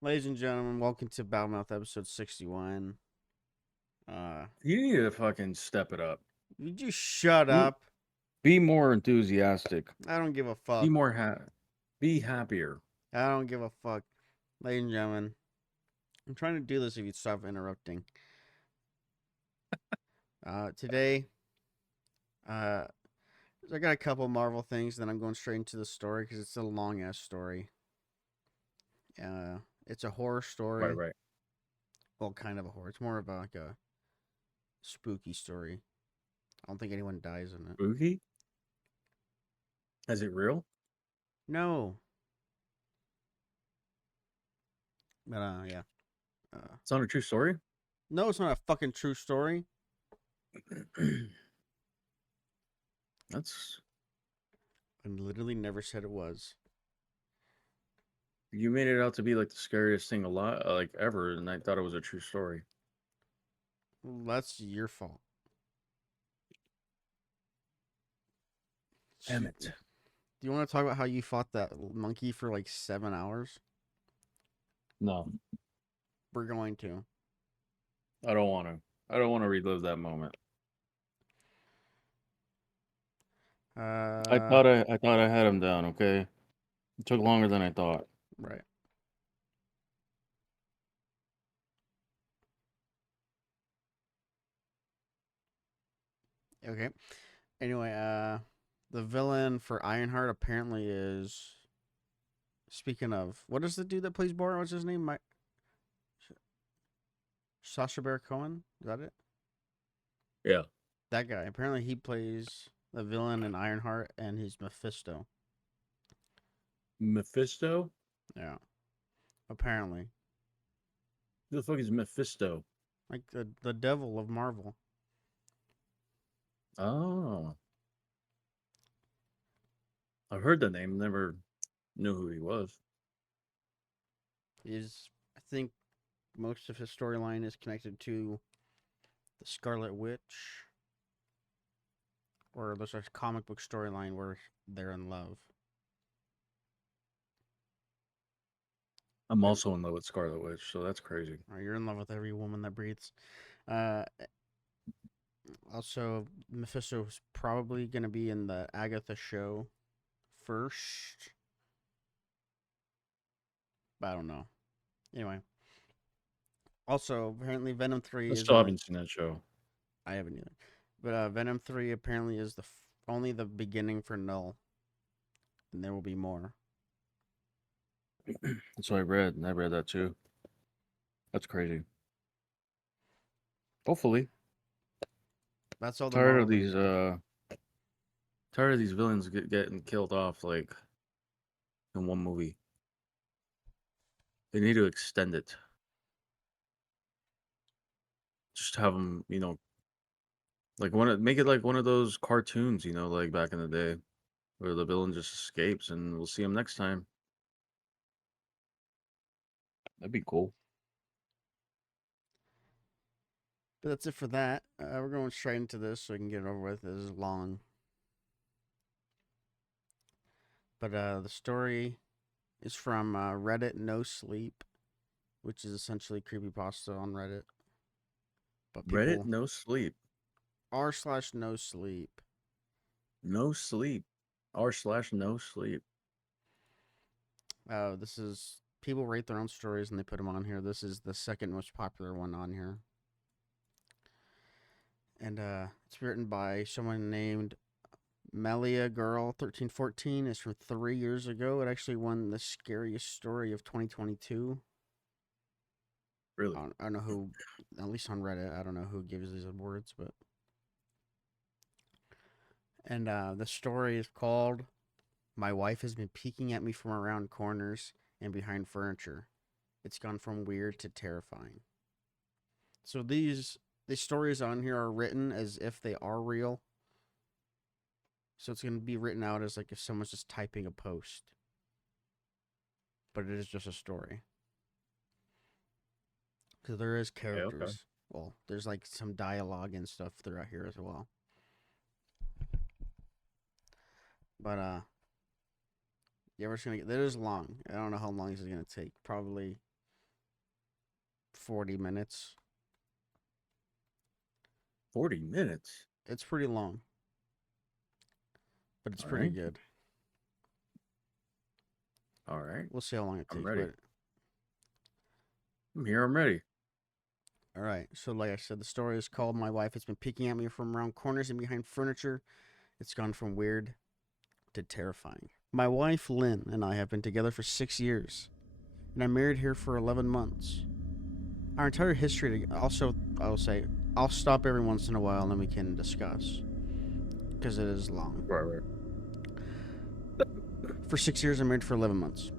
Ladies and gentlemen, welcome to Battlemouth episode 61. Uh, You need to fucking step it up. you just shut Be, up. be more enthusiastic. I don't give a Be fuck. more be happier. I don't give a fuck. Ladies and gentlemen, I'm trying to do this if you stop interrupting. Today, uh, I got a couple Marvel things, then I'm going straight into the story because it's a long ass story. It's a horror Right, story. right. Well, kind of a horror. It's more of like a spooky story. I don't think anyone dies in it. Spooky? Is it real? No. But, yeah. It's not a true story? No, it's not a fucking true story. That's I literally never said it was. you made it out to be like the scariest thing a lot like ever, and I thought it was a true story. Well, that's your fault. Damn Do it. you want to talk about how you fought that monkey for like 7 hours? No, We're going to. I don't want to. I don't want to relive that moment. I Uh, thought I had him down. Okay, it took longer than I thought. right. Okay. Anyway, the villain for Ironheart apparently is. Speaking of, what is the dude that plays Borat? What's his name? Sacha Baron Cohen? Is that it? Yeah, That guy. Apparently, he plays the villain in Ironheart, and he's Mephisto. Mephisto. Yeah. Apparently, Who the fuck is Mephisto? like the devil of Marvel. Oh, I've heard the name. Never knew who he was. Is I think most of his storyline is connected to the Scarlet Witch, or there's a comic book storyline where they're in love. I'm And also in love with Scarlet Witch, so that's crazy. or you're in love with every woman that breathes. Uh, Also, Mephisto's probably going to be in the Agatha show first. But I don't know. Anyway, also apparently Venom I 3 is still only. haven't seen that show. I haven't either. But Venom 3 apparently is only the beginning for Null, and there will be more. That's what I read, and I read that too. That's crazy. Hopefully, That's all the tired Marvel of news these I have. tired of these villains getting killed off like in one movie. They need to extend it. Just have them, like make it like one of those cartoons, like back in the day, where the villain just escapes, and we'll see him next time. That'd be cool. But that's it for that. We're going straight into this so we can get it over with. This is long. But the story is from Reddit NoSleep, which is essentially creepypasta on Reddit. But Reddit, people no sleep, r/NoSleep. no sleep, r/no sleep. This is people rate their own stories and they put them on here. This is the second most popular one on here, and it's written by someone named Melia Girl 1314. It's from 3 years ago. It actually won the scariest story of 2022. Really? I don't know who, at least on Reddit. I don't know who gives these awards, but and the story is called "My Wife Has Been Peeking at Me from Around Corners and Behind Furniture. It's gone from weird to terrifying." So these stories on here are written as if they are real. So it's going to be written out as like if someone's just typing a post, but it is just a story because there is Okay, okay. characters. Well, there's like some dialogue and stuff throughout here as well. But yeah, we're just gonna get. That is long. I don't know how long this is gonna take. Probably 40 minutes. 40 minutes? It's pretty long, but it's All pretty right. good. All right. We'll see how long it I'm takes, ready. but I'm here. I'm ready. all right. So, like I said, the story is called My Wife Has Been Peeking at Me from Around Corners and Behind Furniture. It's gone from weird to terrifying. My wife, Lynn, and I have been together for 6 years, and I'm married here for 11 months. Our entire history, also, I'll say, I'll stop every once in a while and then we can discuss, because it is long. Right. For 6 years, I'm married for 11 months.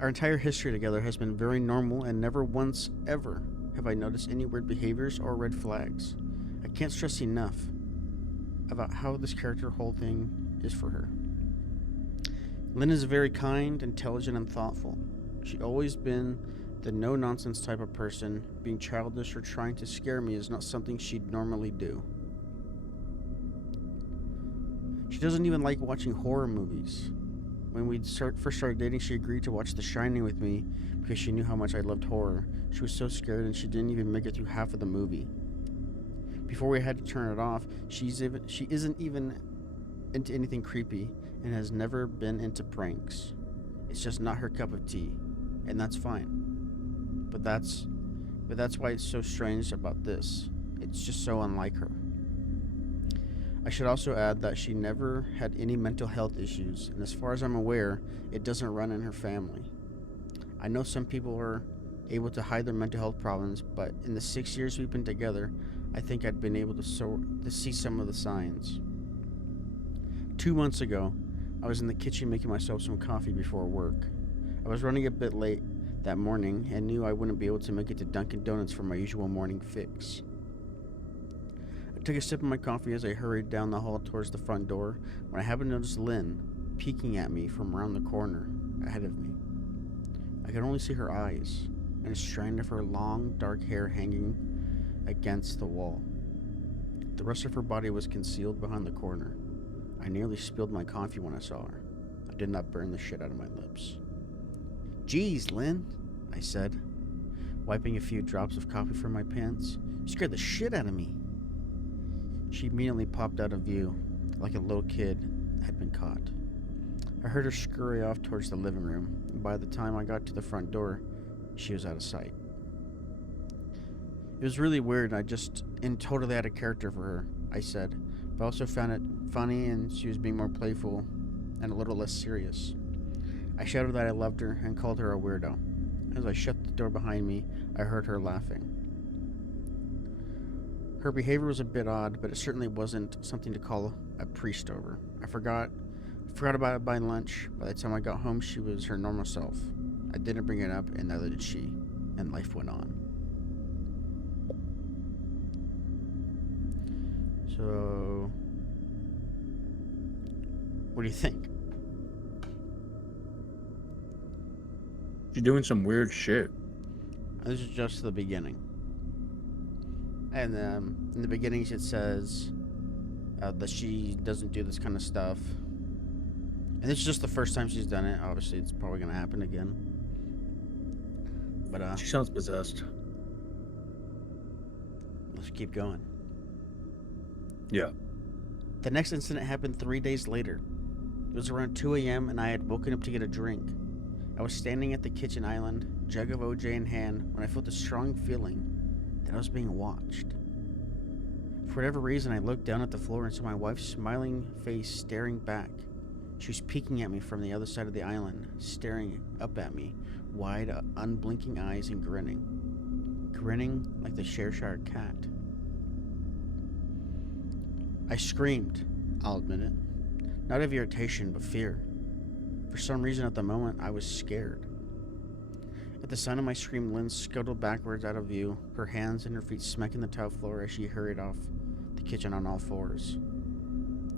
Our entire history together has been very normal, and never once, ever, have I noticed any weird behaviors or red flags. I can't stress enough about how this character whole thing is for her. Lynn is very kind, intelligent, and thoughtful. She's always been the no-nonsense type of person. Being childish or trying to scare me is not something she'd normally do. She doesn't even like watching horror movies. When we first started dating, she agreed to watch The Shining with me because she knew how much I loved horror. She was so scared and she didn't even make it through half of the movie. Before we had to turn it off, she isn't even into anything creepy and has never been into pranks. It's just not her cup of tea, and that's fine. But that's why it's so strange about this. It's just so unlike her. I should also add that she never had any mental health issues, and as far as I'm aware, it doesn't run in her family. I know some people are able to hide their mental health problems, but in the 6 years we've been together, I think I'd been able to see some of the signs. 2 months ago, I was in the kitchen making myself some coffee before work. I was running a bit late that morning and knew I wouldn't be able to make it to Dunkin' Donuts for my usual morning fix. I took a sip of my coffee as I hurried down the hall towards the front door when I happened to notice Lynn peeking at me from around the corner ahead of me. I could only see her eyes and a strand of her long, dark hair hanging against the wall. The rest of her body was concealed behind the corner. I nearly spilled my coffee when I saw her. I did not burn the shit out of my lips. "Geez, Lynn," I said, wiping a few drops of coffee from my pants. "You scared the shit out of me." She immediately popped out of view, like a little kid had been caught. I heard her scurry off towards the living room, and by the time I got to the front door, she was out of sight. It was really weird, I just totally out of character for her, I said, but I also found it funny and she was being more playful and a little less serious. I shouted that I loved her and called her a weirdo. As I shut the door behind me, I heard her laughing. Her behavior was a bit odd, but it certainly wasn't something to call a priest over. I forgot about it by lunch. By the time I got home, she was her normal self. I didn't bring it up, and neither did she, and life went on. So, what do you think? She's doing some weird shit. This is just the beginning. And in the beginning, it says that she doesn't do this kind of stuff. And this is just the first time she's done it. Obviously, it's probably going to happen again. But She sounds possessed. let's keep going. Yeah. The next incident happened 3 days later. It was around 2 a.m. and I had woken up to get a drink. I was standing at the kitchen island, jug of OJ in hand, when I felt a strong feeling that I was being watched. For whatever reason, I looked down at the floor and saw my wife's smiling face staring back. She was peeking at me from the other side of the island, staring up at me, wide, unblinking eyes, and grinning. Grinning like the Cheshire cat. I screamed, I'll admit it. Not of irritation, but fear. For some reason at the moment, I was scared. At the sound of my scream, Lynn scuttled backwards out of view, her hands and her feet smacking the tile floor as she hurried off the kitchen on all fours.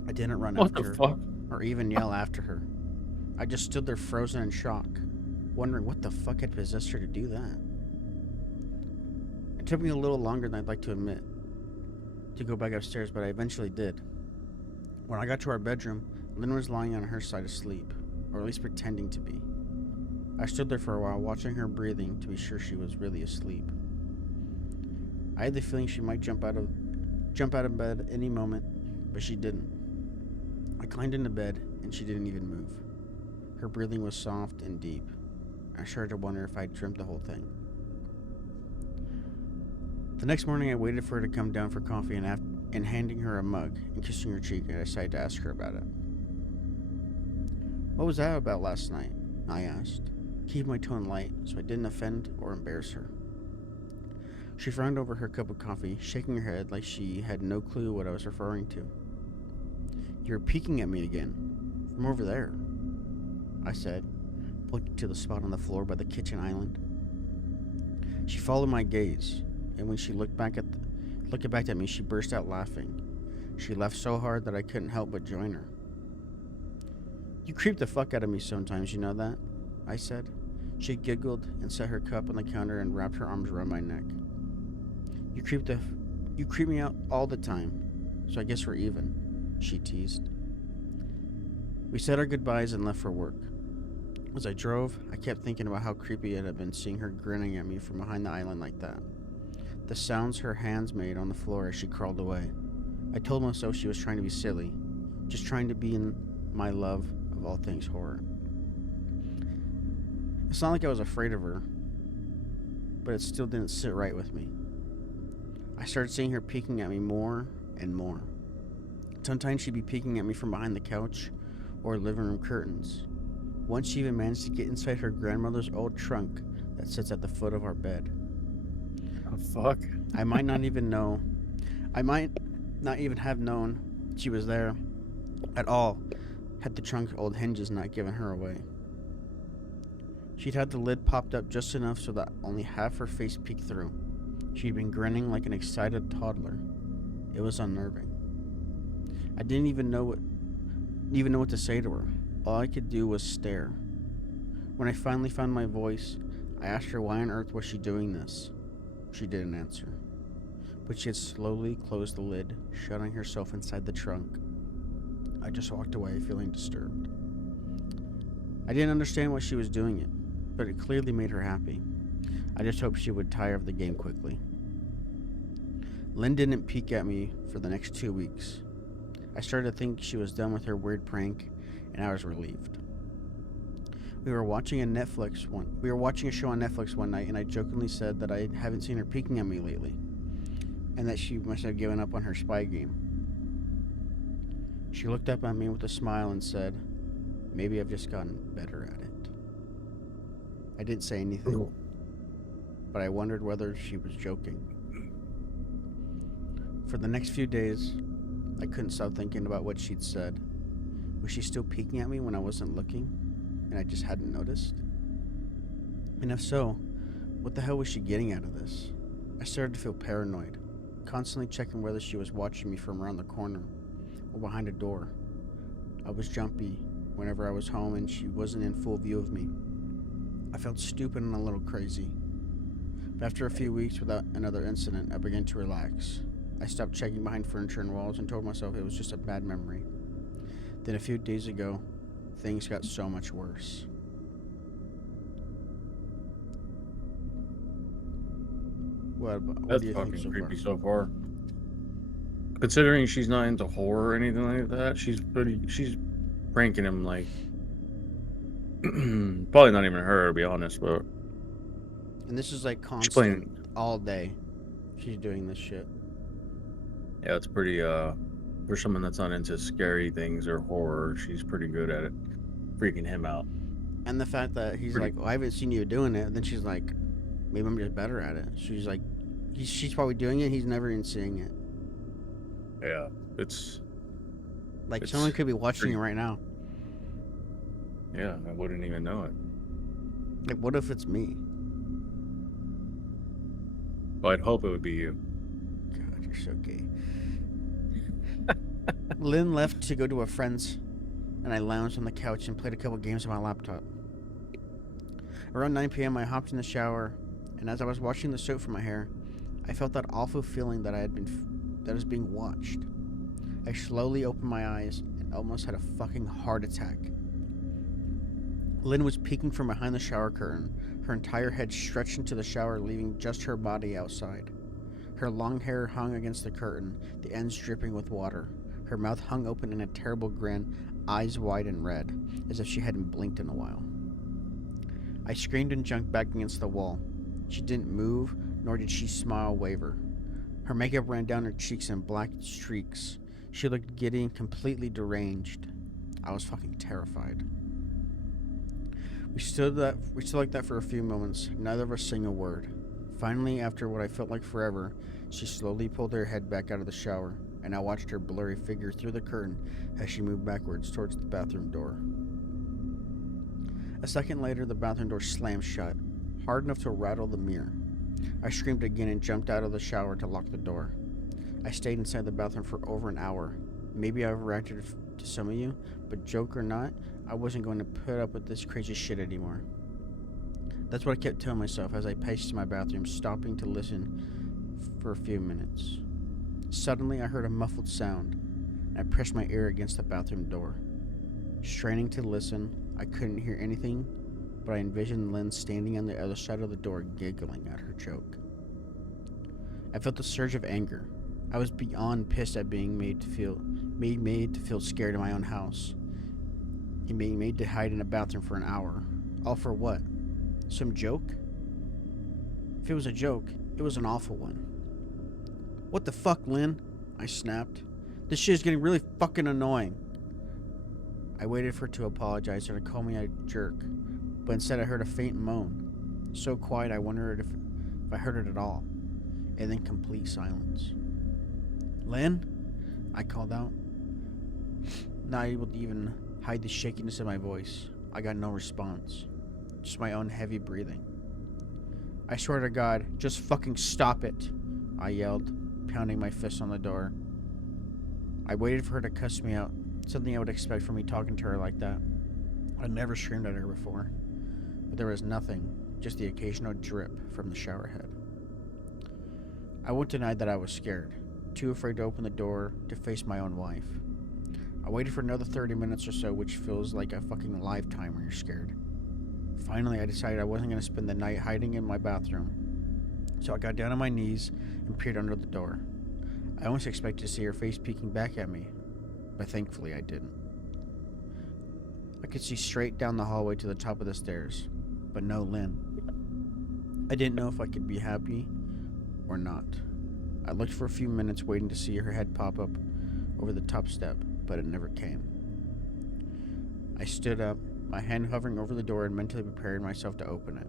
I didn't run What after the her, fuck? or even yell after her. I just stood there frozen in shock, wondering what the fuck had possessed her to do that. It took me a little longer than I'd like to admit to go back upstairs, but I eventually did. When I got to our bedroom, Lynn was lying on her side asleep, or at least pretending to be. I stood there for a while, watching her breathing to be sure she was really asleep. I had the feeling she might jump out of bed any moment, but she didn't. I climbed into bed and she didn't even move. Her breathing was soft and deep. I started to wonder if I'd dreamt the whole thing. The next morning, I waited for her to come down for coffee, and handing her a mug and kissing her cheek, I decided to ask her about it. "What was that about last night?" I asked, keeping my tone light so I didn't offend or embarrass her. She frowned over her cup of coffee, shaking her head like she had no clue what I was referring to. "You're peeking at me again, from over there," I said, pointing to the spot on the floor by the kitchen island. She followed my gaze, and when she looked back at me, she burst out laughing. She laughed so hard that I couldn't help but join her. "You creep the fuck out of me sometimes, you know that?" I said. She giggled and set her cup on the counter and wrapped her arms around my neck. You creep me out all the time, so I guess we're even," she teased. We said our goodbyes and left for work. As I drove, I kept thinking about how creepy it had been seeing her grinning at me from behind the island like that. The sounds her hands made on the floor as she crawled away. I told myself she was trying to be silly, just trying to be in my love of all things horror. It's not like I was afraid of her, but it still didn't sit right with me. I started seeing her peeking at me more and more. Sometimes she'd be peeking at me from behind the couch or living room curtains. Once she even managed to get inside her grandmother's old trunk that sits at the foot of our bed. Oh, fuck. I might not even have known she was there at all had the trunk's old hinges not given her away. She'd had the lid popped up just enough so that only half her face peeked through. She'd been grinning like an excited toddler. It was unnerving. I didn't even know what to say to her. All I could do was stare. When I finally found my voice, I asked her why on earth was she doing this. She didn't answer, but she had slowly closed the lid, shutting herself inside the trunk. I just walked away feeling disturbed. I didn't understand why she was doing it, but it clearly made her happy. I just hoped she would tire of the game quickly. Lynn didn't peek at me for the next 2 weeks. I started to think she was done with her weird prank, and I was relieved. We were watching a show on Netflix one night, and I jokingly said that I haven't seen her peeking at me lately, and that she must have given up on her spy game. She looked up at me with a smile and said, "Maybe I've just gotten better at it." I didn't say anything, but I wondered whether she was joking. For the next few days, I couldn't stop thinking about what she'd said. Was she still peeking at me when I wasn't looking, and I just hadn't noticed? And if so, what the hell was she getting out of this? I started to feel paranoid, constantly checking whether she was watching me from around the corner or behind a door. I was jumpy whenever I was home and she wasn't in full view of me. I felt stupid and a little crazy. But after a few weeks without another incident, I began to relax. I stopped checking behind furniture and walls and told myself it was just a bad memory. Then a few days ago, things got so much worse. What That's do you think fucking so far? creepy so far. Considering she's not into horror or anything like that, she's pranking him like probably not even her, to be honest, but And this is like she's constant, playing. all day. She's doing this shit. Yeah, it's pretty for someone that's not into scary things or horror, she's pretty good at it, freaking him out. And the fact that he's Pretty. like, "Oh, I haven't seen you doing it," and then she's like, "Maybe I'm just better at it." She's like, she's probably doing it. He's never even seeing it. Yeah, it's Like It's someone could be watching pretty- it right now. yeah, I wouldn't even know it. Like, what if it's me? But I'd hope it would be you. God, you're so gay. Lynn left to go to a friend's, and I lounged on the couch and played a couple games on my laptop. Around 9 p.m., I hopped in the shower, and as I was washing the soap from my hair, I felt that awful feeling that I was being watched. I slowly opened my eyes and almost had a fucking heart attack. Lynn was peeking from behind the shower curtain, her entire head stretched into the shower, leaving just her body outside. Her long hair hung against the curtain, the ends dripping with water. Her mouth hung open in a terrible grin, eyes wide and red, as if she hadn't blinked in a while. I screamed and jumped back against the wall. She didn't move, nor did she smile or waver. Her makeup ran down her cheeks in black streaks. She looked giddy and completely deranged. I was fucking terrified. We stood like that for a few moments, neither of us saying a word. Finally, after what I felt like forever, she slowly pulled her head back out of the shower, and I watched her blurry figure through the curtain as she moved backwards towards the bathroom door. A second later, the bathroom door slammed shut, hard enough to rattle the mirror. I screamed again and jumped out of the shower to lock the door. I stayed inside the bathroom for over an hour. Maybe I overreacted to some of you, but joke or not, I wasn't going to put up with this crazy shit anymore. That's what I kept telling myself as I paced to my bathroom, stopping to listen for a few minutes. Suddenly, I heard a muffled sound, and I pressed my ear against the bathroom door. Straining to listen, I couldn't hear anything, but I envisioned Lynn standing on the other side of the door, giggling at her joke. I felt a surge of anger. I was beyond pissed at being made to feel scared in my own house, and being made to hide in a bathroom for an hour. All for what? Some joke? If it was a joke, it was an awful one. What the fuck, Lynn? I snapped. This shit is getting really fucking annoying. I waited for her to apologize or to call me a jerk, but instead I heard a faint moan. So quiet I wondered if I heard it at all. And then complete silence. Lynn? I called out, not able to even hide the shakiness of my voice. I got no response, just my own heavy breathing. I swear to God, just fucking stop it, I yelled, pounding my fist on the door. I waited for her to cuss me out, something I would expect from me talking to her like that. I'd never screamed at her before, but there was nothing, just the occasional drip from the shower head. I won't deny that I was scared, too afraid to open the door to face my own wife. I waited for another 30 minutes or so, which feels like a fucking lifetime when you're scared. Finally, I decided I wasn't going to spend the night hiding in my bathroom, so I got down on my knees and peered under the door. I almost expected to see her face peeking back at me, but thankfully I didn't. I could see straight down the hallway to the top of the stairs, but no Lynn. I didn't know if I could be happy or not. I looked for a few minutes waiting to see her head pop up over the top step, but it never came. I stood up, my hand hovering over the door and mentally prepared myself to open it.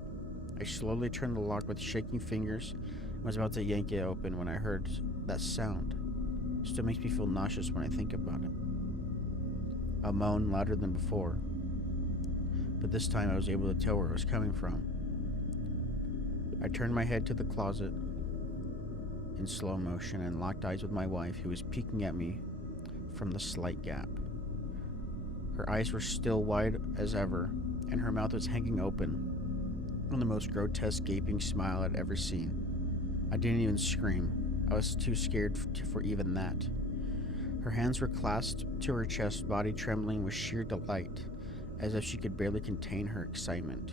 I slowly turned the lock with shaking fingers and was about to yank it open when I heard that sound. It still makes me feel nauseous when I think about it. A moan louder than before, but this time I was able to tell where it was coming from. I turned my head to the closet in slow motion and locked eyes with my wife, who was peeking at me from the slight gap. Her eyes were still wide as ever, and her mouth was hanging open on the most grotesque gaping smile I'd ever seen. I didn't even scream. I was too scared for even that. Her hands were clasped to her chest, body trembling with sheer delight, as if she could barely contain her excitement.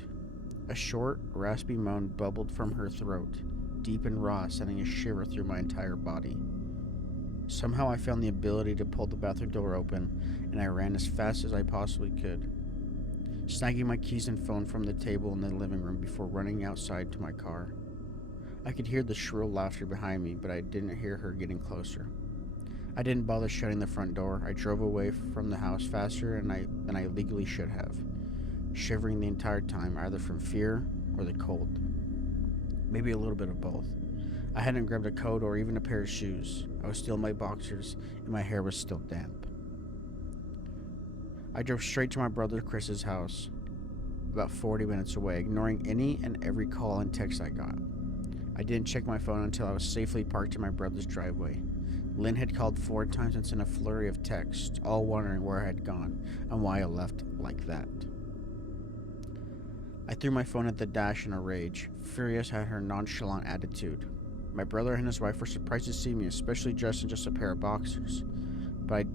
A short, raspy moan bubbled from her throat, deep and raw, sending a shiver through my entire body. Somehow I found the ability to pull the bathroom door open, and I ran as fast as I possibly could, snagging my keys and phone from the table in the living room before running outside to my car. I could hear the shrill laughter behind me, but I didn't hear her getting closer. I didn't bother shutting the front door. I drove away from the house faster than I legally should have, shivering the entire time, either from fear or the cold. Maybe a little bit of both. I hadn't grabbed a coat or even a pair of shoes. I was still in my boxers, and my hair was still damp. I drove straight to my brother Chris's house, about 40 minutes away, ignoring any and every call and text I got. I didn't check my phone until I was safely parked in my brother's driveway. Lynn had called 4 times and sent a flurry of texts, all wondering where I had gone and why I left like that. I threw my phone at the dash in a rage, furious at her nonchalant attitude. My brother and his wife were surprised to see me, especially dressed in just a pair of boxers, but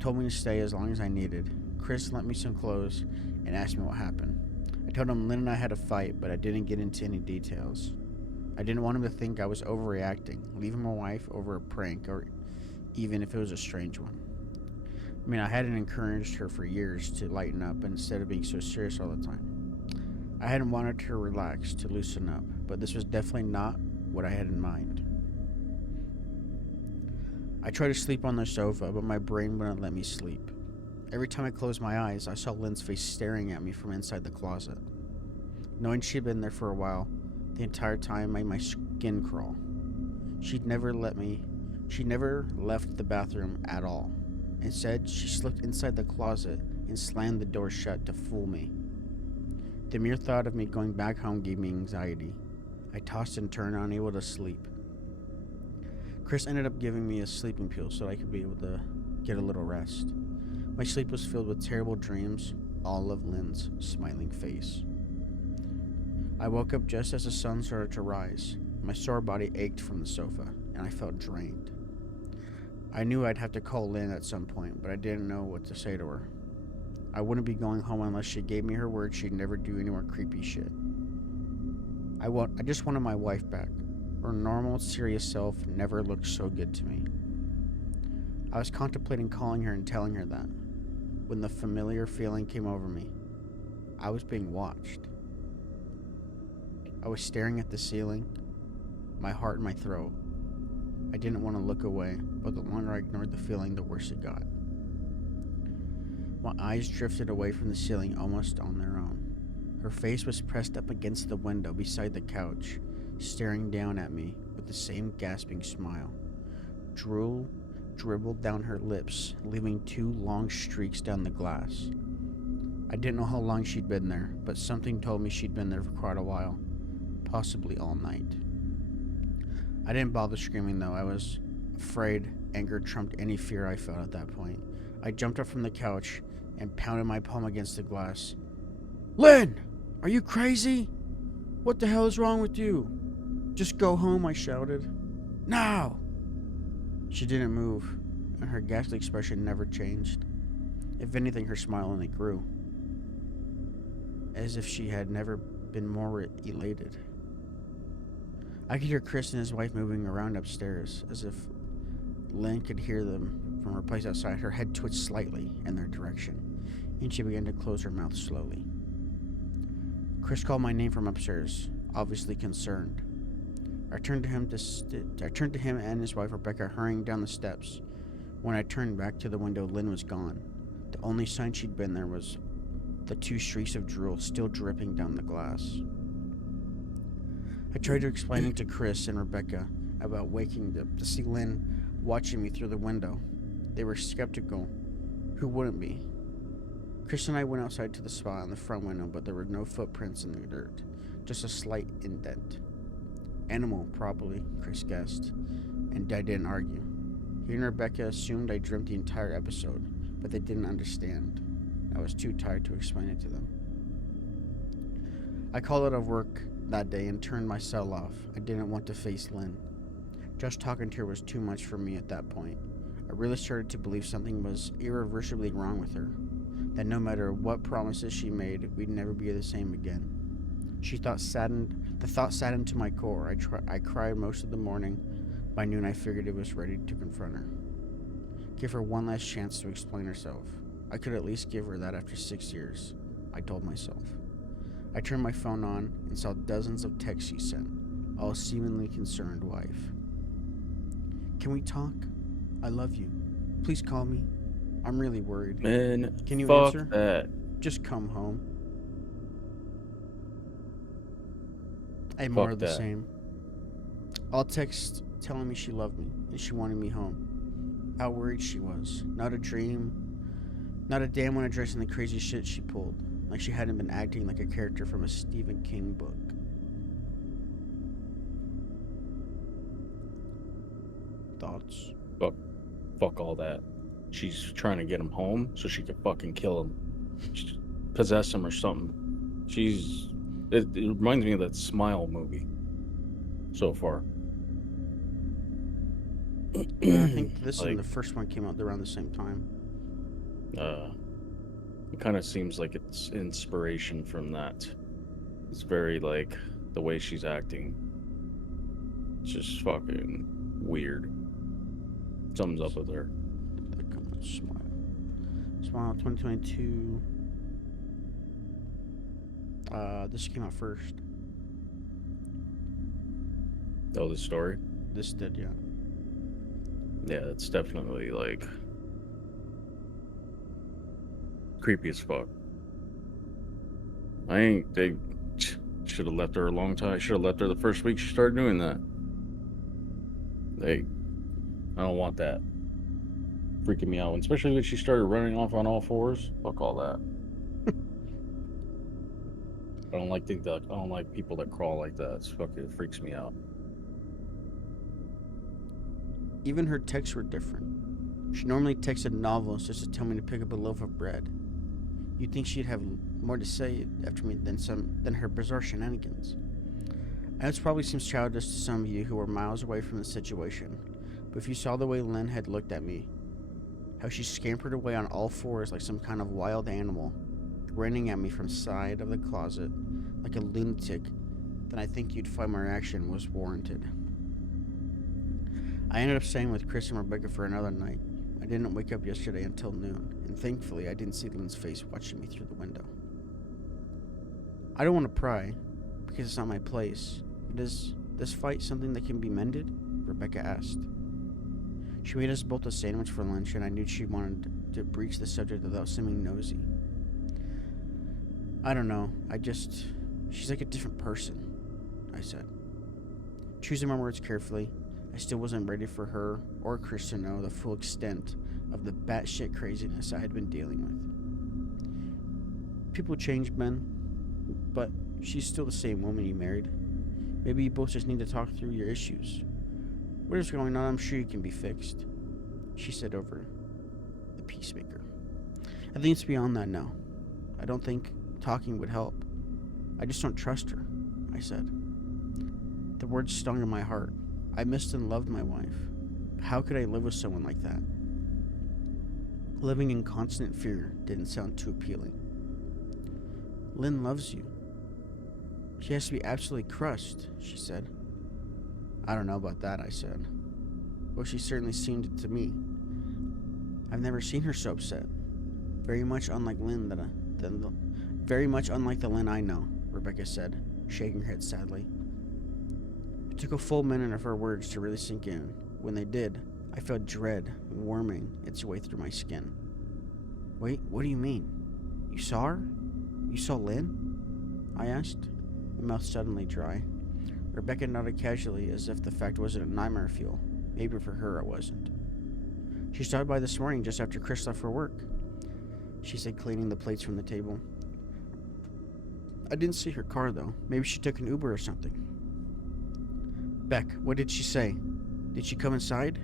told me to stay as long as I needed. Chris lent me some clothes and asked me what happened. I told him Lynn and I had a fight, but I didn't get into any details. I didn't want him to think I was overreacting, leaving my wife over a prank, or even if it was a strange one. I mean, I hadn't encouraged her for years to lighten up instead of being so serious all the time. I hadn't wanted her to relax, to loosen up, but this was definitely not what I had in mind. I tried to sleep on the sofa, but my brain wouldn't let me sleep. Every time I closed my eyes, I saw Lynn's face staring at me from inside the closet. Knowing she'd been there for a while, the entire time made my skin crawl. She'd never left the bathroom at all. Instead, she slipped inside the closet and slammed the door shut to fool me. The mere thought of me going back home gave me anxiety. I tossed and turned, unable to sleep. Chris ended up giving me a sleeping pill so I could be able to get a little rest. My sleep was filled with terrible dreams, all of Lynn's smiling face. I woke up just as the sun started to rise. My sore body ached from the sofa, and I felt drained. I knew I'd have to call Lynn at some point, but I didn't know what to say to her. I wouldn't be going home unless she gave me her word she'd never do any more creepy shit. I just wanted my wife back. Her normal, serious self never looked so good to me. I was contemplating calling her and telling her that, when the familiar feeling came over me. I was being watched. I was staring at the ceiling, my heart in my throat. I didn't want to look away, but the longer I ignored the feeling, the worse it got. My eyes drifted away from the ceiling almost on their own. Her face was pressed up against the window beside the couch, staring down at me with the same gasping smile. Drool dribbled down her lips, leaving 2 long streaks down the glass. I didn't know how long she'd been there, but something told me she'd been there for quite a while, possibly all night. I didn't bother screaming though. I was afraid anger trumped any fear I felt at that point. I jumped up from the couch and pounded my palm against the glass. "Lynn! Are you crazy? What the hell is wrong with you? Just go home," I shouted. "Now!" She didn't move, and her ghastly expression never changed. If anything, her smile only grew, as if she had never been more elated. I could hear Chris and his wife moving around upstairs, as if Lynn could hear them from her place outside. Her head twitched slightly in their direction, and she began to close her mouth slowly. Chris called my name from upstairs, obviously concerned. I turned to him and his wife Rebecca hurrying down the steps. When I turned back to the window, Lynn was gone. The only sign she'd been there was the 2 streaks of drool still dripping down the glass. I tried to explain it to Chris and Rebecca about waking up to see Lynn watching me through the window. They were skeptical. Who wouldn't be? Chris and I went outside to the spot on the front window, but there were no footprints in the dirt, just a slight indent. Animal, probably, Chris guessed, and I didn't argue. He and Rebecca assumed I dreamt the entire episode, but they didn't understand. I was too tired to explain it to them. I called out of work that day and turned my cell off. I didn't want to face Lynn. Just talking to her was too much for me at that point. I really started to believe something was irreversibly wrong with her, that no matter what promises she made, we'd never be the same again. The thought saddened to my core. I cried most of the morning. By noon, I figured it was ready to confront her. Give her one last chance to explain herself. I could at least give her that after 6 years, I told myself. I turned my phone on and saw dozens of texts she sent, all seemingly concerned wife. "Can we talk? I love you. Please call me. I'm really worried. Man, Can you fuck answer? that. Just come home." And more Fuck of the that. same. All text telling me she loved me and she wanted me home. How worried she was. Not a dream. Not a damn one addressing the crazy shit she pulled. Like she hadn't been acting like a character from a Stephen King book. Thoughts? Fuck all that. She's trying to get him home so she could fucking kill him. Possess him or something. It reminds me of that Smile movie so far. I think this and the first one came out around the same time. It kind of seems like it's inspiration from that. It's very like the way she's acting. It's just fucking weird. Something's up with her. Come on, smile. Smile 2022. This came out first. Oh, the story? This did, yeah. Yeah, it's definitely like creepy as fuck. They should have left her a long time. Should have left her the first week she started doing that. I don't want that freaking me out, especially when she started running off on all fours. Fuck all that. I don't like people that crawl like that. It freaks me out. Even her texts were different. She normally texted novels just to tell me to pick up a loaf of bread. You'd think she'd have more to say after me than her bizarre shenanigans. And it probably seems childish to some of you who were miles away from the situation, but if you saw the way Lynn had looked at me, how she scampered away on all fours like some kind of wild animal, grinning at me from side of the closet like a lunatic, then I think you'd find my reaction was warranted. I ended up staying with Chris and Rebecca for another night. I didn't wake up yesterday until noon, and thankfully I didn't see Lynn's face watching me through the window. I don't want to pry, because it's not my place, but is this fight something that can be mended? Rebecca asked. She made us both a sandwich for lunch, and I knew she wanted to breach the subject without seeming nosy. I don't know, she's like a different person, I said. Choosing my words carefully, I still wasn't ready for her or Chris to know the full extent of the batshit craziness I had been dealing with. People change, Ben, but she's still the same woman you married. Maybe you both just need to talk through your issues. Whatever's going on, I'm sure you can be fixed, she said over the peacemaker. I think it's beyond that now. I don't think talking would help. I just don't trust her, I said. The words stung in my heart. I missed and loved my wife. How could I live with someone like that? Living in constant fear didn't sound too appealing. Lynn loves you. She has to be absolutely crushed, she said. I don't know about that, I said. Well, she certainly seemed it to me. I've never seen her so upset. Very much unlike the Lynn I know, Rebecca said, shaking her head sadly. It took a full minute of her words to really sink in. When they did, I felt dread warming its way through my skin. Wait, what do you mean? You saw her? You saw Lynn? I asked, my mouth suddenly dry. Rebecca nodded casually as if the fact wasn't a nightmare fuel. Maybe for her it wasn't. She stopped by this morning just after Chris left for work, she said, cleaning the plates from the table. I didn't see her car though. Maybe she took an Uber or something. Beck, what did she say? Did she come inside?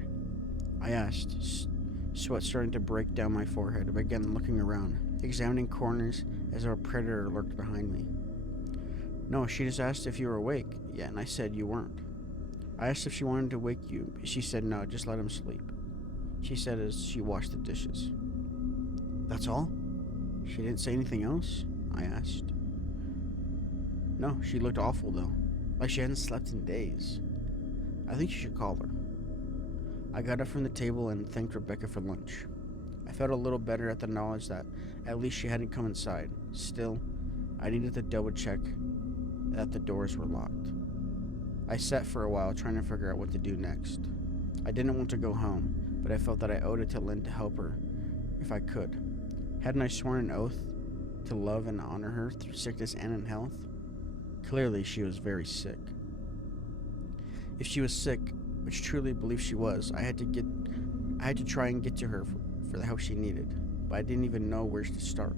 I asked, sweat starting to break down my forehead. I began looking around, examining corners as though a predator lurked behind me. No, she just asked if you were awake. Yeah, and I said you weren't. I asked if she wanted to wake you. She said no, just let him sleep, she said as she washed the dishes. That's all? She didn't say anything else? I asked. No, she looked awful though, like she hadn't slept in days. I think you should call her. I got up from the table and thanked Rebecca for lunch. I felt a little better at the knowledge that at least she hadn't come inside. Still, I needed to double check that the doors were locked. I sat for a while trying to figure out what to do next. I didn't want to go home, but I felt that I owed it to Lynn to help her if I could. Hadn't I sworn an oath to love and honor her through sickness and in health? Clearly, she was very sick. If she was sick, which truly believed she was, I had to try and get to her for the help she needed, but I didn't even know where to start.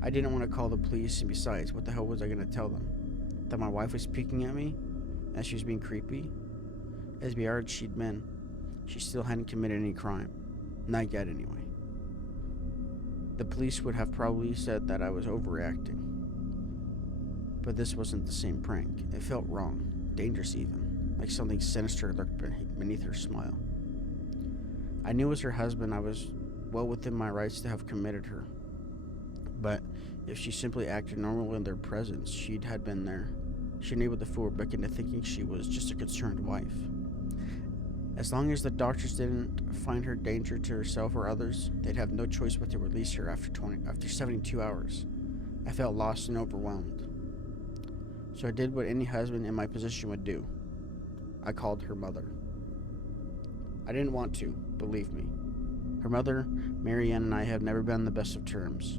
I didn't want to call the police, and besides, what the hell was I going to tell them? That my wife was peeking at me? That she was being creepy? As hard as she'd been, she still hadn't committed any crime. Not yet, anyway. The police would have probably said that I was overreacting. But this wasn't the same prank. It felt wrong, dangerous even, like something sinister lurked beneath her smile. I knew as her husband I was well within my rights to have committed her. But if she simply acted normal in their presence, she she enabled the fool Rebecca into thinking she was just a concerned wife. As long as the doctors didn't find her danger to herself or others, they'd have no choice but to release her after 72 hours. I felt lost and overwhelmed. So I did what any husband in my position would do. I called her mother. I didn't want to, believe me. Her mother, Marianne, and I have never been on the best of terms.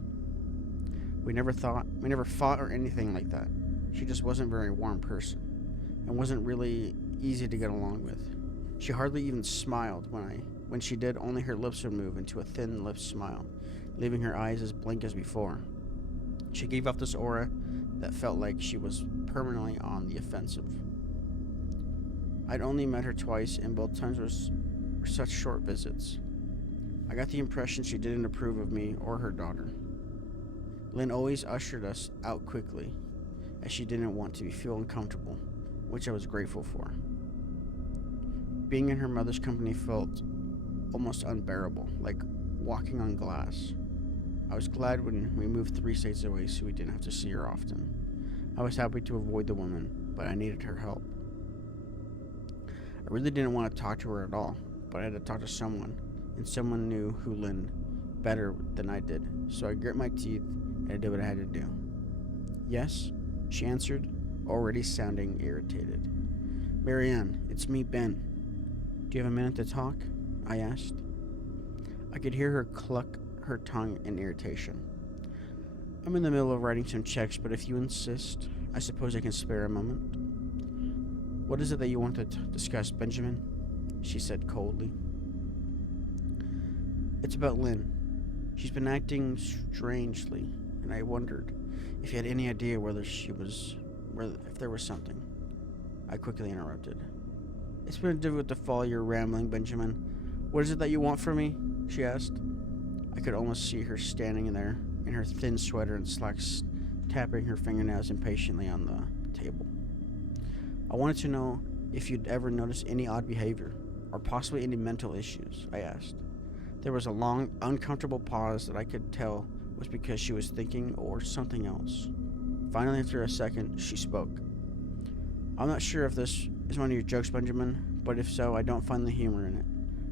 We never fought or anything like that. She just wasn't a very warm person, and wasn't really easy to get along with. She hardly even smiled. When she did, only her lips would move into a thin-lipped smile, leaving her eyes as blank as before. She gave off this aura that felt like she was permanently on the offensive. I'd only met her twice, and both times were such short visits. I got the impression she didn't approve of me or her daughter. Lynn always ushered us out quickly, as she didn't want to feel uncomfortable, which I was grateful for. Being in her mother's company felt almost unbearable, like walking on glass. I was glad when we moved 3 states away so we didn't have to see her often. I was happy to avoid the woman, but I needed her help. I really didn't want to talk to her at all, but I had to talk to someone, and someone knew who Lynn better than I did, so I grit my teeth and I did what I had to do. Yes, she answered, already sounding irritated. Marianne, it's me, Ben. Do you have a minute to talk? I asked. I could hear her cluck her tongue in irritation. I'm in the middle of writing some checks, but if you insist, I suppose I can spare a moment. What is it that you want to discuss, Benjamin? She said coldly. It's about Lynn. She's been acting strangely, and I wondered if you had any idea if there was something. I quickly interrupted. It's been difficult to follow your rambling, Benjamin. What is it that you want from me? She asked. I could almost see her standing there in her thin sweater and slacks, tapping her fingernails impatiently on the table. I wanted to know if you'd ever noticed any odd behavior, or possibly any mental issues, I asked. There was a long, uncomfortable pause that I could tell was because she was thinking or something else. Finally, after a second, she spoke. I'm not sure if this is one of your jokes, Benjamin, but if so, I don't find the humor in it.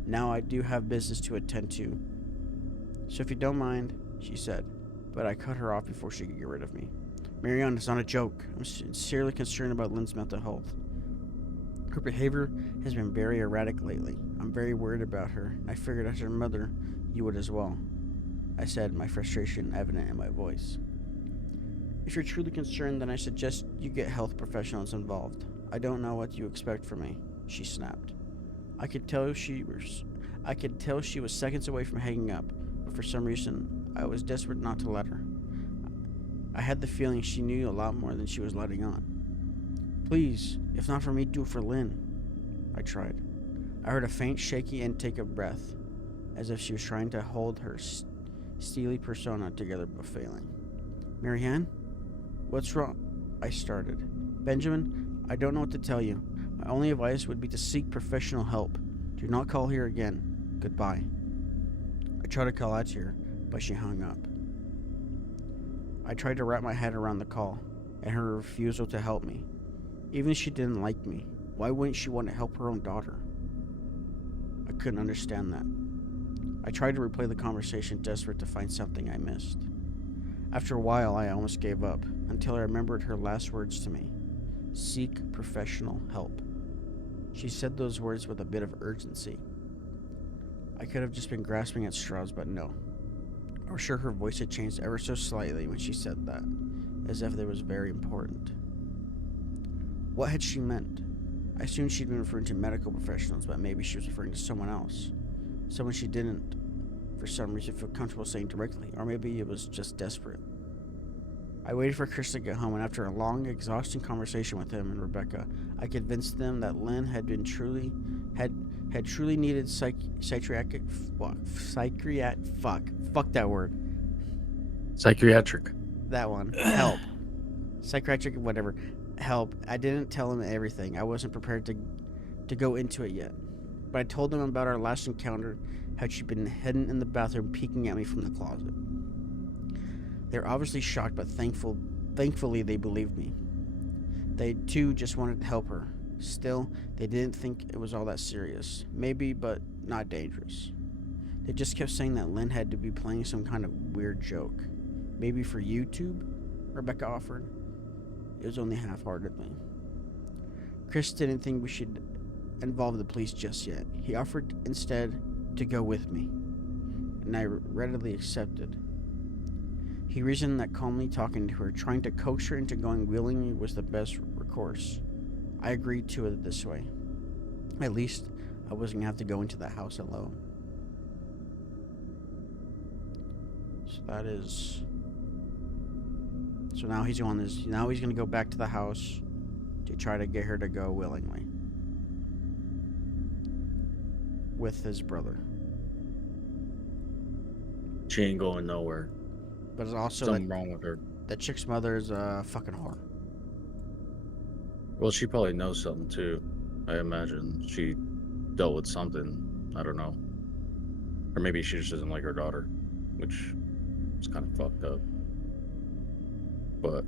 Now I do have business to attend to. So if you don't mind, she said, but I cut her off before she could get rid of me. Marianne, it's not a joke. I'm sincerely concerned about Lynn's mental health. Her behavior has been very erratic lately. I'm very worried about her. I figured as her mother, you would as well. I said, my frustration evident in my voice. If you're truly concerned, then I suggest you get health professionals involved. I don't know what you expect from me, she snapped. I could tell she was seconds away from hanging up, but for some reason, I was desperate not to let her. I had the feeling she knew a lot more than she was letting on. Please, if not for me, do it for Lynn. I tried. I heard a faint, shaky intake of breath, as if she was trying to hold her steely persona together but failing. Marianne? What's wrong? I started. Benjamin, I don't know what to tell you. My only advice would be to seek professional help. Do not call here again. Goodbye. I tried to call out to her, but she hung up. I tried to wrap my head around the call and her refusal to help me. Even if she didn't like me, why wouldn't she want to help her own daughter? I couldn't understand that. I tried to replay the conversation, desperate to find something I missed. After a while, I almost gave up, until I remembered her last words to me. Seek professional help. She said those words with a bit of urgency. I could have just been grasping at straws, but no. I was sure her voice had changed ever so slightly when she said that, as if it was very important. What had she meant? I assumed she'd been referring to medical professionals, but maybe she was referring to someone else. Someone she didn't, for some reason, feel comfortable saying directly, or maybe it was just desperate. I waited for Chris to get home, and after a long, exhausting conversation with him and Rebecca, I convinced them that Lynn had truly needed psychiatric help. I didn't tell him everything. I wasn't prepared to go into it yet. But I told them about our last encounter, how she'd been hidden in the bathroom peeking at me from the closet. They were obviously shocked, but thankfully they believed me. They too just wanted to help her. Still, they didn't think it was all that serious. Maybe, but not dangerous. They just kept saying that Lynn had to be playing some kind of weird joke. Maybe for YouTube? Rebecca offered. It was only half-heartedly. Chris didn't think we should involve the police just yet. He offered instead to go with me, and I readily accepted. He reasoned that calmly talking to her, trying to coax her into going willingly, was the best recourse. I agreed to it this way. At least, I wasn't going to have to go into the house alone. So that is... So now he's on this... Now he's going to go back to the house to try to get her to go willingly. With his brother. She ain't going nowhere. But it's also Something wrong with her. that chick's mother is a fucking whore. Well, she probably knows something too. I imagine she dealt with something. I don't know. Or maybe she just doesn't like her daughter, which is kind of fucked up. But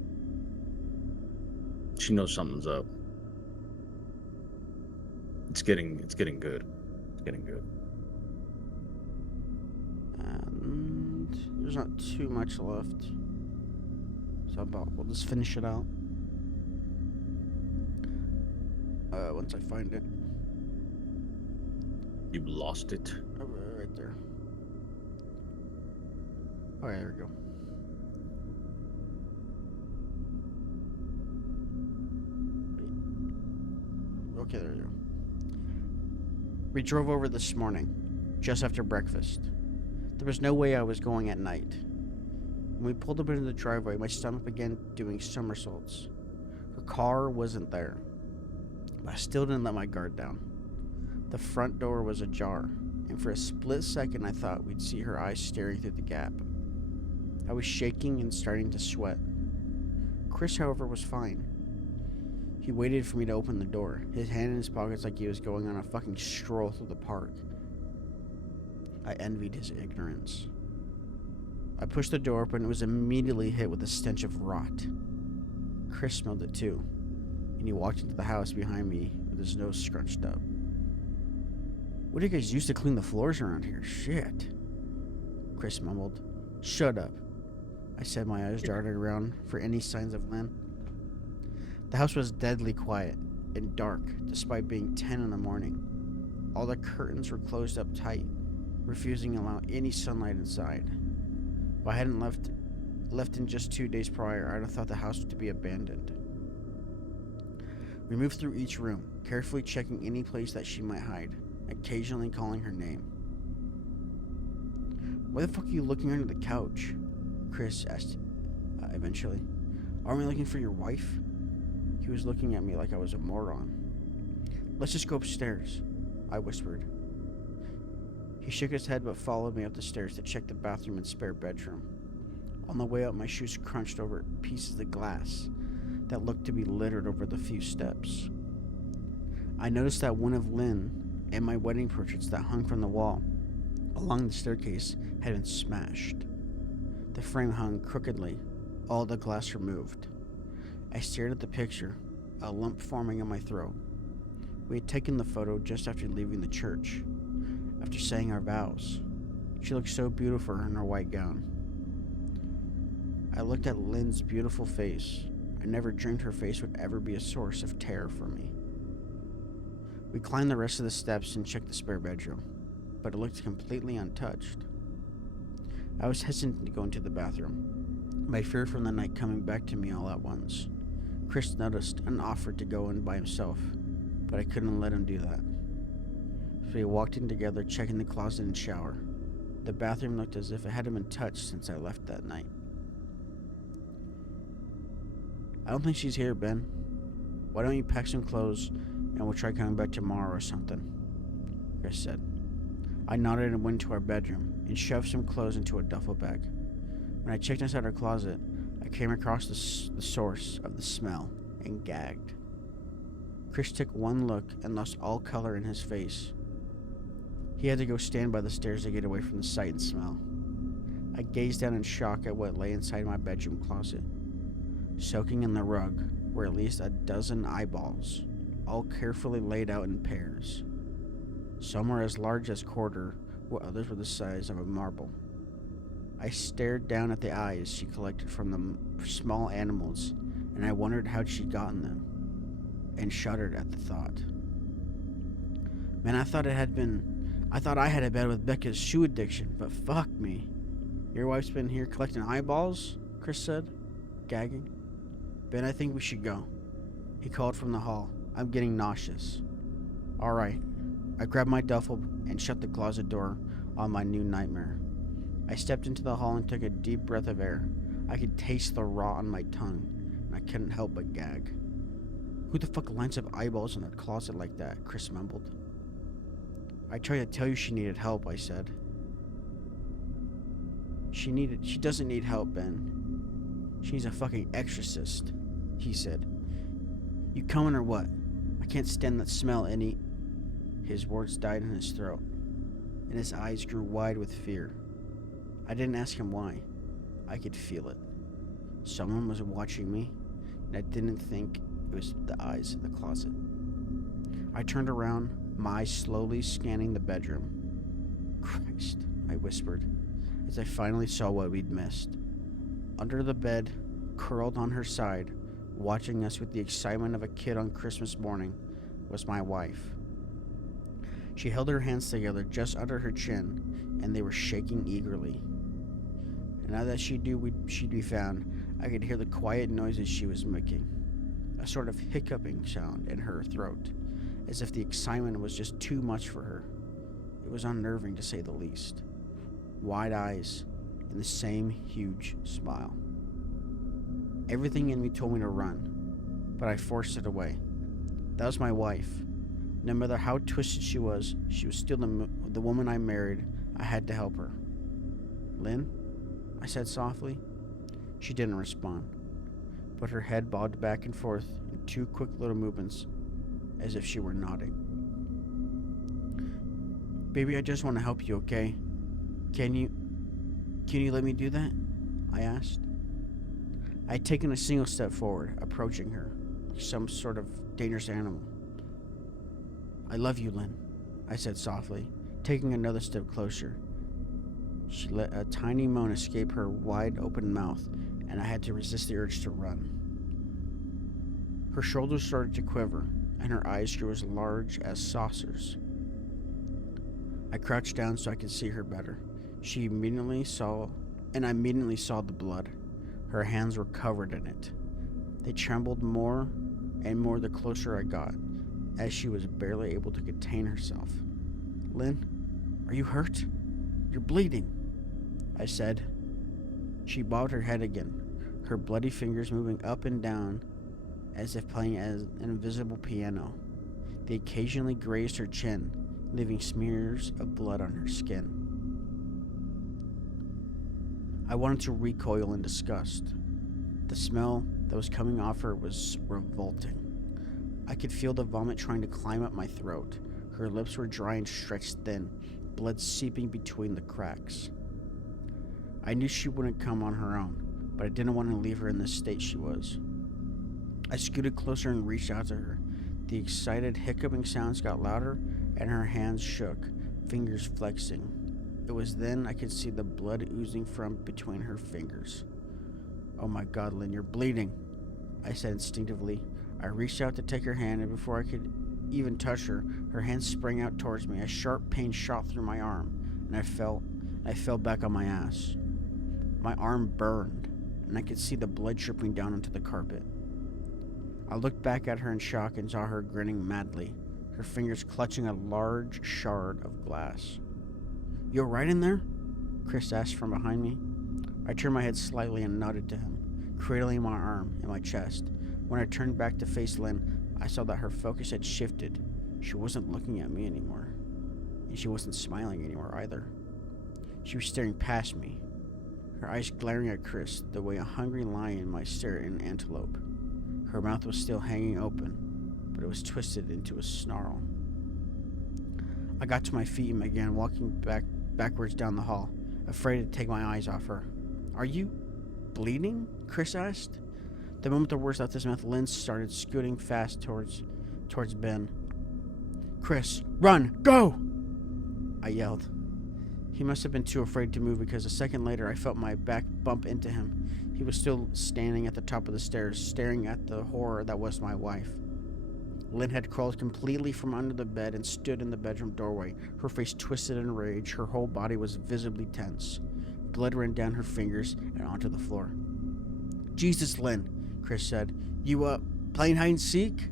she knows something's up. It's getting good. It's getting good. And there's not too much left. So we'll just finish it out. Once I find it. You lost it. Right there. Oh, yeah, there we go. Okay, there we go. We drove over this morning, just after breakfast. There was no way I was going at night. When we pulled up into the driveway, my stomach began doing somersaults. Her car wasn't there. But I still didn't let my guard down. The front door was ajar, and for a split second I thought we'd see her eyes staring through the gap. I was shaking and starting to sweat. Chris, however, was fine. He waited for me to open the door, his hand in his pockets like he was going on a fucking stroll through the park. I envied his ignorance. I pushed the door open and was immediately hit with a stench of rot. Chris smelled it too, and he walked into the house behind me with his nose scrunched up. What do you guys use to clean the floors around here? Shit. Chris mumbled. Shut up. I said, my eyes darted around for any signs of Lynn. The house was deadly quiet and dark, despite being 10 in the morning. All the curtains were closed up tight, refusing to allow any sunlight inside. If I hadn't left in just 2 days prior, I'd have thought the house to be abandoned. We moved through each room, carefully checking any place that she might hide, occasionally calling her name. Why the fuck are you looking under the couch? Chris asked eventually. Aren't we looking for your wife? He was looking at me like I was a moron. Let's just go upstairs, I whispered. He shook his head but followed me up the stairs to check the bathroom and spare bedroom. On the way up, my shoes crunched over pieces of glass that looked to be littered over the few steps. I noticed that one of Lynn and my wedding portraits that hung from the wall along the staircase had been smashed. The frame hung crookedly, all the glass removed. I stared at the picture, a lump forming in my throat. We had taken the photo just after leaving the church, after saying our vows. She looked so beautiful in her white gown. I looked at Lynn's beautiful face. I never dreamed her face would ever be a source of terror for me. We climbed the rest of the steps and checked the spare bedroom, but it looked completely untouched. I was hesitant to go into the bathroom, my fear from the night coming back to me all at once. Chris noticed and offered to go in by himself, but I couldn't let him do that. So we walked in together, checking the closet and shower. The bathroom looked as if it hadn't been touched since I left that night. I don't think she's here, Ben. Why don't you pack some clothes and we'll try coming back tomorrow or something, Chris said. I nodded and went to our bedroom and shoved some clothes into a duffel bag. When I checked inside our closet, I came across the source of the smell and gagged. Chris took one look and lost all color in his face. He had to go stand by the stairs to get away from the sight and smell. I gazed down in shock at what lay inside my bedroom closet. Soaking in the rug were at least a dozen eyeballs, all carefully laid out in pairs. Some were as large as quarter, while others were the size of a marble. I stared down at the eyes she collected from the small animals, and I wondered how she'd gotten them, and shuddered at the thought. Man, I thought I had a bed with Becca's shoe addiction, but fuck me. Your wife's been here collecting eyeballs? Chris said, gagging. Ben, I think we should go. He called from the hall. I'm getting nauseous. All right. I grabbed my duffel and shut the closet door on my new nightmare. I stepped into the hall and took a deep breath of air. I could taste the rot on my tongue, and I couldn't help but gag. Who the fuck lines up eyeballs in a closet like that? Chris mumbled. I tried to tell you she needed help, I said. She doesn't need help, Ben. She's a fucking exorcist, he said. You coming or what? I can't stand that smell any... His words died in his throat, and his eyes grew wide with fear. I didn't ask him why. I could feel it. Someone was watching me, and I didn't think it was the eyes in the closet. I turned around, my eyes slowly scanning the bedroom. Christ, I whispered, as I finally saw what we'd missed. Under the bed, curled on her side, watching us with the excitement of a kid on Christmas morning, was my wife. She held her hands together just under her chin, and they were shaking eagerly. And now that she knew she'd be found, I could hear the quiet noises she was making, a sort of hiccuping sound in her throat, as if the excitement was just too much for her. It was unnerving, to say the least. Wide eyes and the same huge smile. Everything in me told me to run, but I forced it away. That was my wife. No matter how twisted she was still the woman I married. I had to help her. Lynn? I said softly. She didn't respond, but her head bobbed back and forth in two quick little movements, as if she were nodding. Baby, I just want to help you, okay? Can you let me do that? I asked. I had taken a single step forward, approaching her, like some sort of dangerous animal. I love you, Lynn, I said softly, taking another step closer. She let a tiny moan escape her wide-open mouth, and I had to resist the urge to run. Her shoulders started to quiver, and her eyes grew as large as saucers. I crouched down so I could see her better. I immediately saw the blood. Her hands were covered in it. They trembled more and more the closer I got, as she was barely able to contain herself. Lynn, are you hurt? You're bleeding, I said. She bobbed her head again, her bloody fingers moving up and down as if playing as an invisible piano. They occasionally grazed her chin, leaving smears of blood on her skin. I wanted to recoil in disgust. The smell that was coming off her was revolting. I could feel the vomit trying to climb up my throat. Her lips were dry and stretched thin, blood seeping between the cracks. I knew she wouldn't come on her own, but I didn't want to leave her in the state she was. I scooted closer and reached out to her. The excited hiccuping sounds got louder, and her hands shook, fingers flexing. It was then I could see the blood oozing from between her fingers. Oh my God, Lynn, you're bleeding, I said instinctively. I reached out to take her hand, and before I could even touch her, her hand sprang out towards me. A sharp pain shot through my arm, and I fell back on my ass. My arm burned, and I could see the blood dripping down onto the carpet. I looked back at her in shock and saw her grinning madly, her fingers clutching a large shard of glass. You all right in there? Chris asked from behind me. I turned my head slightly and nodded to him, cradling my arm in my chest. When I turned back to face Lynn, I saw that her focus had shifted. She wasn't looking at me anymore, and she wasn't smiling anymore either. She was staring past me, her eyes glaring at Chris the way a hungry lion might stare at an antelope. Her mouth was still hanging open, but it was twisted into a snarl. I got to my feet and began walking backwards down the hall, afraid to take my eyes off her. Are you bleeding? Chris asked. The moment the words left his mouth, Lynn started scooting fast towards Ben. Chris, run! Go! I yelled. He must have been too afraid to move because a second later I felt my back bump into him. He was still standing at the top of the stairs, staring at the horror that was my wife. Lynn had crawled completely from under the bed and stood in the bedroom doorway, her face twisted in rage. Her whole body was visibly tense. Blood ran down her fingers and onto the floor. Jesus, Lynn, Chris said. You, playing hide and seek?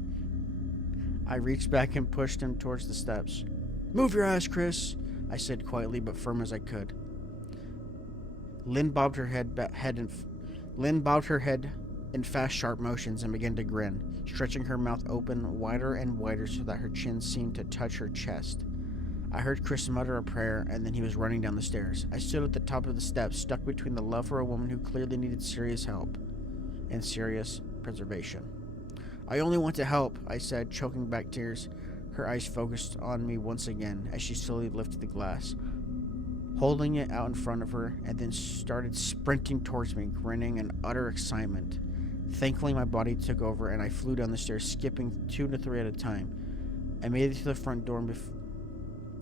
I reached back and pushed him towards the steps. Move your ass, Chris, I said quietly but firm as I could. Lynn bobbed her head in fast, sharp motions and began to grin, stretching her mouth open wider and wider so that her chin seemed to touch her chest. I heard Chris mutter a prayer, and then he was running down the stairs. I stood at the top of the steps, stuck between the love for a woman who clearly needed serious help and serious preservation. I only want to help, I said, choking back tears. Her eyes focused on me once again as she slowly lifted the glass, holding it out in front of her, and then started sprinting towards me, grinning in utter excitement. Thankfully, my body took over, and I flew down the stairs, skipping 2 to 3 at a time. I made it to the front door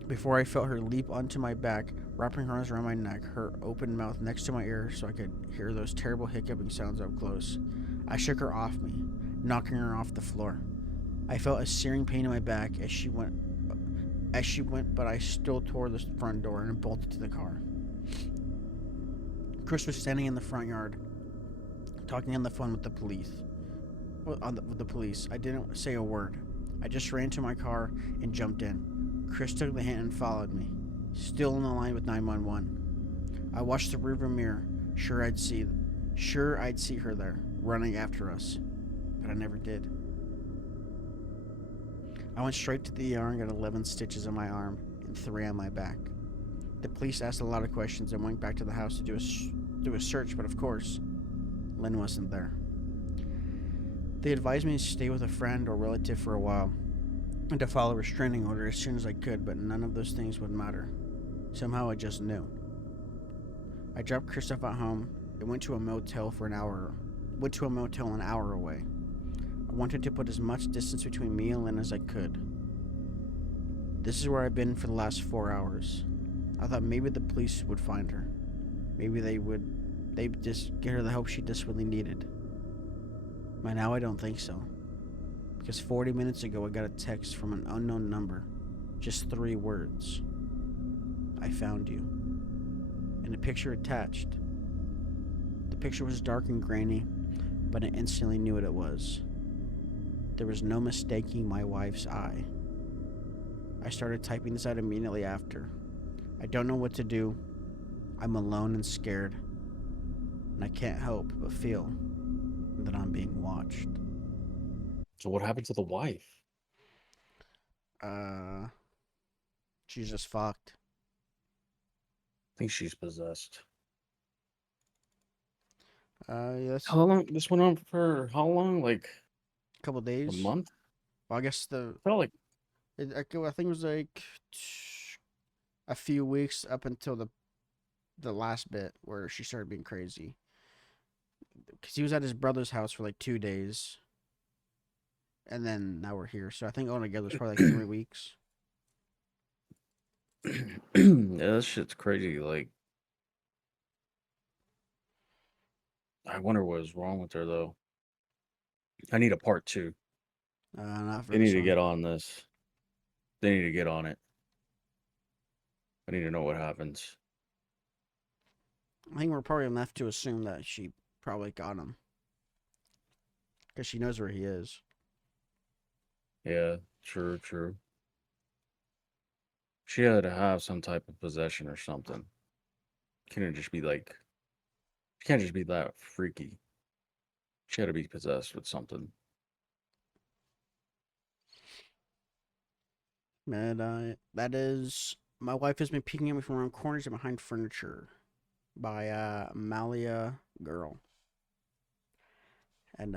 before I felt her leap onto my back, wrapping her arms around my neck, her open mouth next to my ear so I could hear those terrible hiccuping sounds up close. I shook her off me, knocking her off the floor. I felt a searing pain in my back as she went, but I still toward the front door and bolted to the car. Chris was standing in the front yard, talking on the phone with the police. I didn't say a word. I just ran to my car and jumped in. Chris took the hint and followed me, still in the line with 911. I watched the rearview mirror, sure I'd see her there, running after us, but I never did. I went straight to the ER and got 11 stitches on my arm and 3 on my back. The police asked a lot of questions and went back to the house to do a search, but of course, Lynn wasn't there. They advised me to stay with a friend or relative for a while and to follow a restraining order as soon as I could, but none of those things would matter. Somehow I just knew. I dropped Christoph at home and went to a motel an hour away. I wanted to put as much distance between me and Lynn as I could. This is where I've been for the last 4 hours. I thought maybe the police would find her. Maybe they'd just get her the help she desperately needed. But now I don't think so. Because 40 minutes ago I got a text from an unknown number. Just 3 words. I found you. And a picture attached. The picture was dark and grainy, but I instantly knew what it was. There was no mistaking my wife's eye. I started typing this out immediately after. I don't know what to do. I'm alone and scared. And I can't help but feel that I'm being watched. So what happened to the wife? She's just fucked. I think she's possessed. That's How long? This went on for how long? Like a couple a days. month? Well, I guess Felt like I think it was like a few weeks up until the last bit where she started being crazy. Because he was at his brother's house for like 2 days. And then now we're here. So I think altogether it's probably like 3 weeks. yeah, that shit's crazy. Like, I wonder what is wrong with her though. I need a part 2. Not for They this need to one. get on this. They need to get on it. I need to know what happens. I think we're probably left to assume that she probably got him. Because she knows where he is. Yeah, true, true. She had to have some type of possession or something. Couldn't just be like, she can't just be that freaky. She had to be possessed with something. And that is My Wife Has Been Peeking at Me from Around Corners and Behind Furniture by Malia Girl. And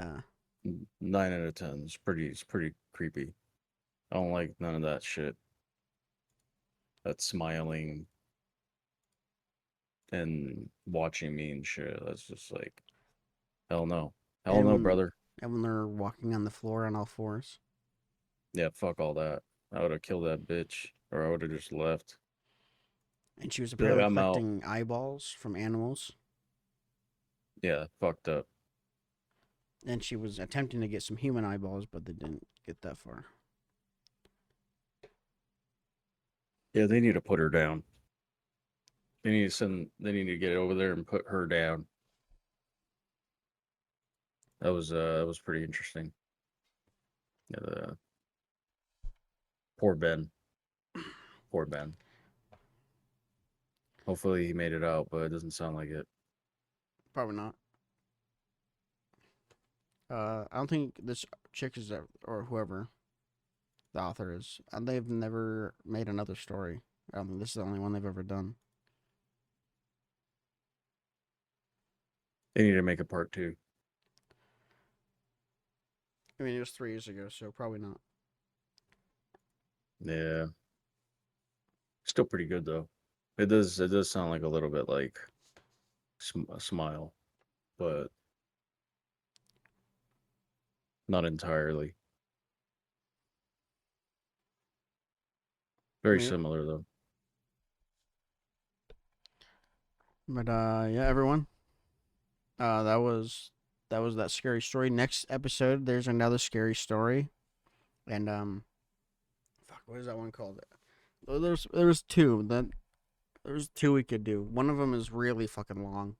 9 out of 10. It's pretty creepy. I don't like none of that shit. That smiling and watching me and shit. That's just like, hell no. Hell And no, when brother. they're walking on the floor on all fours. Yeah, fuck all that. I would have killed that bitch, or I would have just left. And she was Be like, apparently I'm out. collecting eyeballs from animals. Yeah, fucked up. And she was attempting to get some human eyeballs, but they didn't get that far. Yeah, they need to put her down. They need to send. They need to get over there and put her down. That was pretty interesting. Yeah, poor Ben. Poor Ben. Hopefully he made it out, but it doesn't sound like it. Probably not. I don't think this chick is or whoever the author is. They've never made another story. I don't think this is the only one they've ever done. They need to make a part two. I mean, it was 3 years ago, so probably not. Yeah, still pretty good though. It does. It does sound like a little bit like a smile, but not entirely. I Very mean, similar though. but yeah, everyone. That was that scary story. Next episode, there's another scary story, and fuck, what is that one called? There was two. There's two we could do. One of them is really fucking long,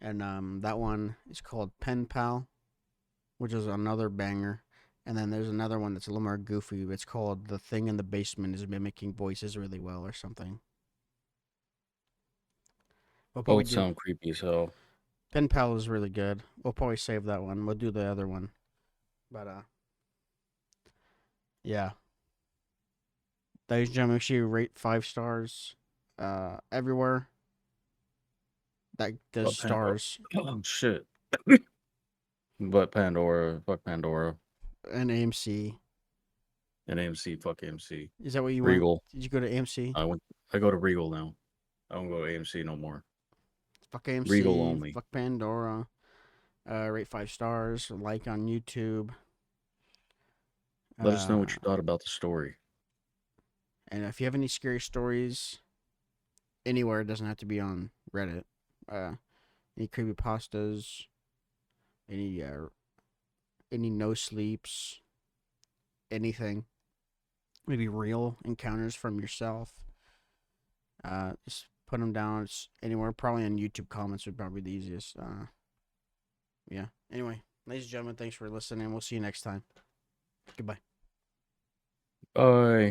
and that one is called Pen Pal, which is another banger. And then there's another one that's a little more goofy. It's called The Thing in the Basement is Mimicking Voices Really Well or something. We'll probably Both do sound creepy as hell. Pen Pal is really good. We'll probably save that one. We'll do the other one. But yeah. Ladies and gentlemen, make sure you rate 5 stars everywhere. That does But Pandora. stars Oh shit. But Pandora. Fuck Pandora. and AMC. And AMC. Fuck AMC. Is that what you want? Regal. Did you go to AMC? I go to Regal now. I don't go to AMC no more. Fuck Regal AMC. only. Fuck Pandora. Rate 5 stars. Like on YouTube. Let us know what Uh, you thought about the story. and if you have any scary stories anywhere, it doesn't have to be on Reddit. Any creepy pastas, any no sleeps, anything. Maybe real encounters from yourself. Just put them down. It's anywhere. Probably on YouTube comments would probably be the easiest. Yeah. Anyway, ladies and gentlemen, thanks for listening. We'll see you next time. Goodbye. Bye.